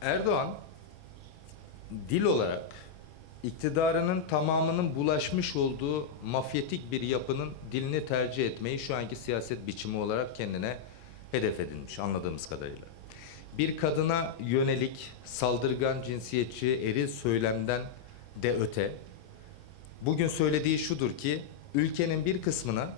Erdoğan dil olarak iktidarının tamamının bulaşmış olduğu mafyatik bir yapının dilini tercih etmeyi şu anki siyaset biçimi olarak kendine hedef edinmiş anladığımız kadarıyla. Bir kadına yönelik saldırgan cinsiyetçi eril söylemden de öte bugün söylediği şudur ki ülkenin bir kısmına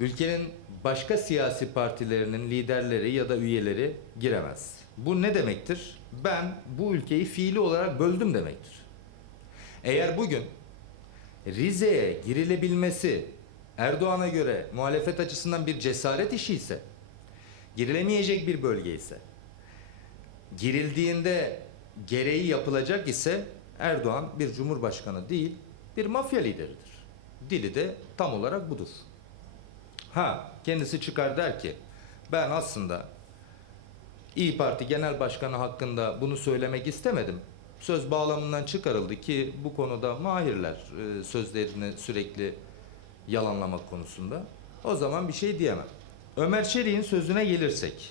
ülkenin başka siyasi partilerinin liderleri ya da üyeleri giremez. Bu ne demektir? Ben bu ülkeyi fiili olarak böldüm demektir. Eğer bugün Rize'ye girilebilmesi Erdoğan'a göre muhalefet açısından bir cesaret işi ise, girilemeyecek bir bölge ise, girildiğinde gereği yapılacak ise Erdoğan bir cumhurbaşkanı değil, bir mafya lideridir. Dili de tam olarak budur. Ha kendisi çıkar der ki ben aslında İyi Parti Genel Başkanı hakkında bunu söylemek istemedim. Söz bağlamından çıkarıldı ki bu konuda mahirler e, sözlerini sürekli yalanlamak konusunda. O zaman bir şey diyemem. Ömer Çelik'in sözüne gelirsek.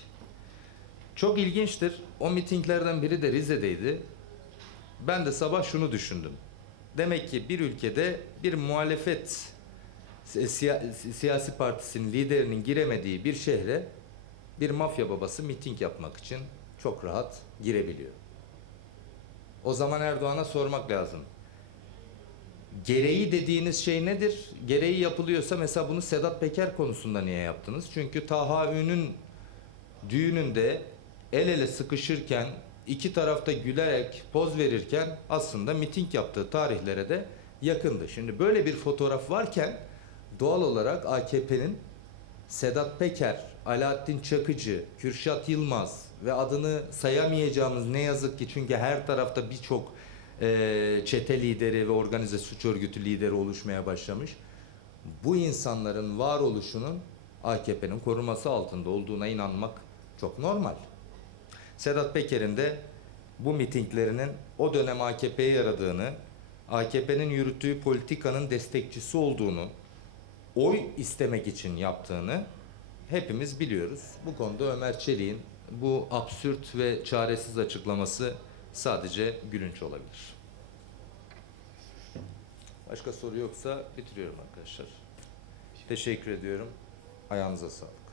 Çok ilginçtir. O mitinglerden biri de Rize'deydi. Ben de sabah şunu düşündüm. Demek ki bir ülkede bir muhalefet siya- siyasi partisinin liderinin giremediği bir şehre bir mafya babası miting yapmak için çok rahat girebiliyor. O zaman Erdoğan'a sormak lazım. Gereği dediğiniz şey nedir? Gereği yapılıyorsa mesela bunu Sedat Peker konusunda niye yaptınız? Çünkü Taha Ün'ün düğününde el ele sıkışırken iki tarafta gülerek poz verirken aslında miting yaptığı tarihlere de yakındı. Şimdi böyle bir fotoğraf varken doğal olarak AKP'nin Sedat Peker, Alaaddin Çakıcı, Kürşat Yılmaz ve adını sayamayacağımız ne yazık ki çünkü her tarafta birçok eee çete lideri ve organize suç örgütü lideri oluşmaya başlamış. Bu insanların varoluşunun AKP'nin koruması altında olduğuna inanmak çok normal. Sedat Peker'in de bu mitinglerinin o dönem AKP'ye yaradığını, AKP'nin yürüttüğü politikanın destekçisi olduğunu, oy istemek için yaptığını hepimiz biliyoruz. Bu konuda Ömer Çelik'in bu absürt ve çaresiz açıklaması sadece gülünç olabilir. Başka soru yoksa bitiriyorum arkadaşlar. Teşekkür ediyorum. Ayağınıza sağlık.